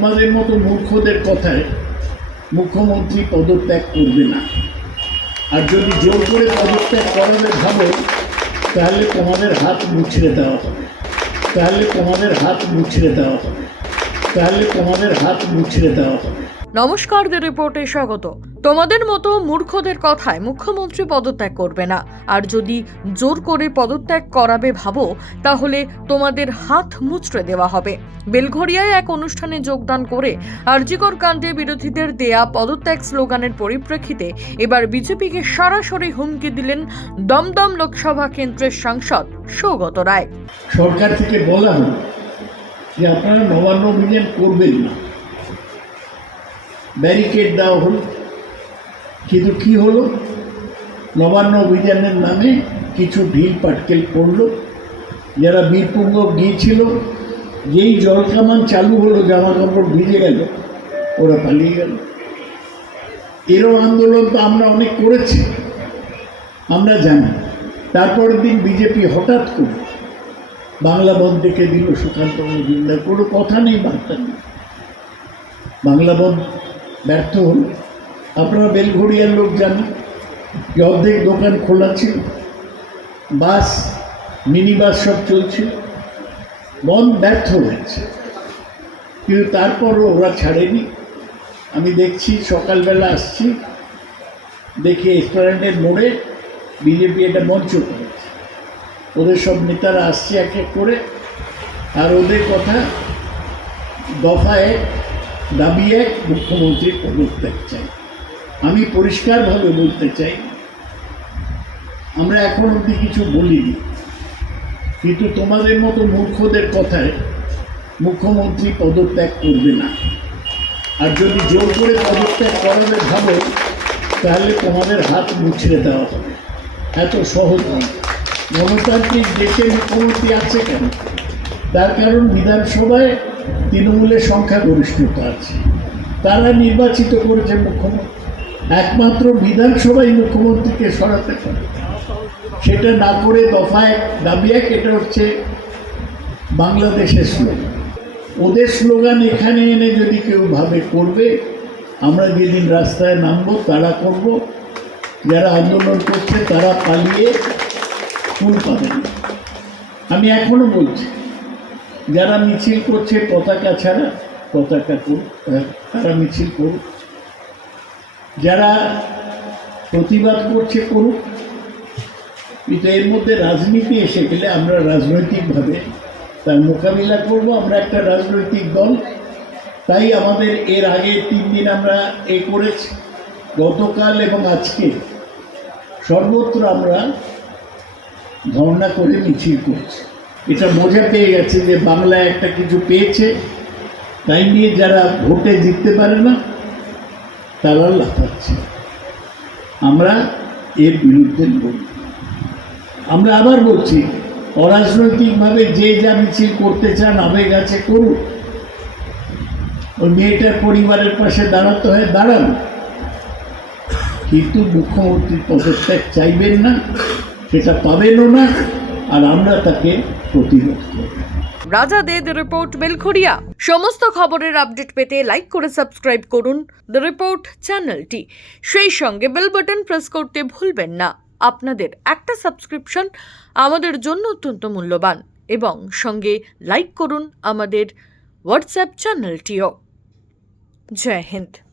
তোমাদের মতো মূর্খদের কথায় মুখ্যমন্ত্রী পদত্যাগ করবে না। আর যদি জোর করে পদত্যাগ করাবে ভাবে তাহলে তোমাদের হাত মুছড়ে দেওয়া হবে। তাহলে তোমাদের হাত মুছড়ে দেওয়া হবে। তাহলে তোমাদের হাত মুছড়ে দেওয়া হবে। নমস্কার দ্য রিপোর্টে স্বাগত। তোমাদের মতো মূর্খদের কথায় মুখ্যমন্ত্রী পদত্যাগ করবে না। আর যদি জোর করে পদত্যাগ করাবে ভাবো, তাহলে তোমাদের হাত মুচড়ে দেওয়া হবে। বেলঘরিয়ায় এক অনুষ্ঠানে যোগদান করে আরজিকর কাণ্ডে বিরোধীদের দেয়া পদত্যাগ স্লোগানের পরিপ্রেক্ষিতে এবার বিজেপিকে সরাসরি হুমকি দিলেন দমদম লোকসভা কেন্দ্রের সাংসদ সৌগত রায়। সরকার থেকে বলা হলো যে আপনারা নবান্ন অভিযান করবেন না। ব্যারিকেড দেওয়া হলো। কিন্তু কি হলো? নবান্ন অভিযানের নামে কিছু ঢিল পাটকেল পড়ল। যারা বীরপুঙ্গ গিয়েছিল, যেই জলকামান চালু হলো জামা কাপড় ভিজে গেল, ওরা পালিয়ে গেল। এরও আন্দোলন তো আমরা অনেক করেছি, আমরা জানি। তারপরের দিন বিজেপি হঠাৎ করে বাংলা বন্ধ ডেকে দিল, সুকান্ত মজুমদার কোনো কথা নেই, বার্তা নেই। বাংলা বন্ধ ব্যর্থ হল। আপনারা বেলঘড়িয়ার লোক জানেন যে অর্ধেক দোকান খোলা ছিল, বাস মিনি বাস সব চলছে, মন ব্যর্থ হয়েছে। কিন্তু তারপরও ওরা ছাড়েনি। আমি দেখছি, সকালবেলা আসছি, দেখি রেস্টুরেন্টের মোড়ে বিজেপি এটা মঞ্চ করেছে। ওদের সব নেতারা আসছে এক এক করে, আর ওদের কথা দফায় দাবি এক মুখ্যমন্ত্রী পদত্যাগ চাই আমি পরিষ্কারভাবে বলতে চাই, আমরা এখন অবধি কিছু বলিনি। কিন্তু তোমাদের মতো মূর্খদের কথায় মুখ্যমন্ত্রী পদত্যাগ করবে না। আর যদি জোর করে পদত্যাগ করাবে ভাবো তাহলে তোমাদের হাত মুছড়ে দেওয়া হবে। এত সহজ নয়। গণতান্ত্রিক দেশে মুখ্যমন্ত্রী আছে কেন? তার কারণ বিধানসভায় তৃণমূলের সংখ্যাগরিষ্ঠতা আছে। তারা নির্বাচিত করেছে মুখ্যমন্ত্রী। একমাত্র বিধানসভায় মুখ্যমন্ত্রীকে সরাতে পারে। সেটা না করে দফায় দাবি এক, এটা হচ্ছে বাংলাদেশের স্লোগান ওদের স্লোগান এখানে এনে যদি কেউ ভাবে করবে, আমরা যেদিন রাস্তায় নামবো, তারা করব। যারা আন্দোলন করছে, তারা পালিয়ে ফুল পাবে। আমি এখনও বলছি, যারা মিছিল করছে, পতাকা ছাড়া পতাকা করুক তারা মিছিল করুক। যারা প্রতিবাদ করছে করুক, কিন্তু এর মধ্যে রাজনীতি এসে গেলে আমরা রাজনৈতিকভাবে তার মোকাবিলা করব, আমরা একটা রাজনৈতিক দল। তাই আমাদের এর আগে তিন দিন আমরা এ করেছি। গতকাল এবং আজকে সর্বত্র আমরা ধর্ণা করে মিছিল করছি। এটা বোঝা পেয়ে গেছে যে বাংলায় একটা কিছু পেয়েছে। তাই নিয়ে যারা ভোটে জিততে পারে না তারা লাফাচ্ছে। আমরা এর বিরুদ্ধে বলি আমরা আবার বলছি, অরাজনৈতিকভাবে যে যা মিছিল করতে চান, আবেগ আছে, করুন। ওই মেয়েটার পরিবারের পাশে দাঁড়াতে হয়, দাঁড়ান। কিন্তু মুখ্যমন্ত্রীর পদত্যাগ চাইবেন না, সেটা পাবেনও না, আর আমরা তাকে প্রতিরোধ করব। রাজা দে দ্য রিপোর্ট বেলখড়িয়া সমস্ত খবরের আপডেট পেতে লাইক করে সাবস্ক্রাইব করুন দ্য রিপোর্ট চ্যানেলটি। সেই সঙ্গে বেল বাটন প্রেস করতে ভুলবেন না। আপনাদের একটা সাবস্ক্রিপশন আমাদের জন্য অত্যন্ত মূল্যবান। এবং সঙ্গে লাইক করুন আমাদের হোয়াটসঅ্যাপ চ্যানেলটিও। জয় হিন্দ।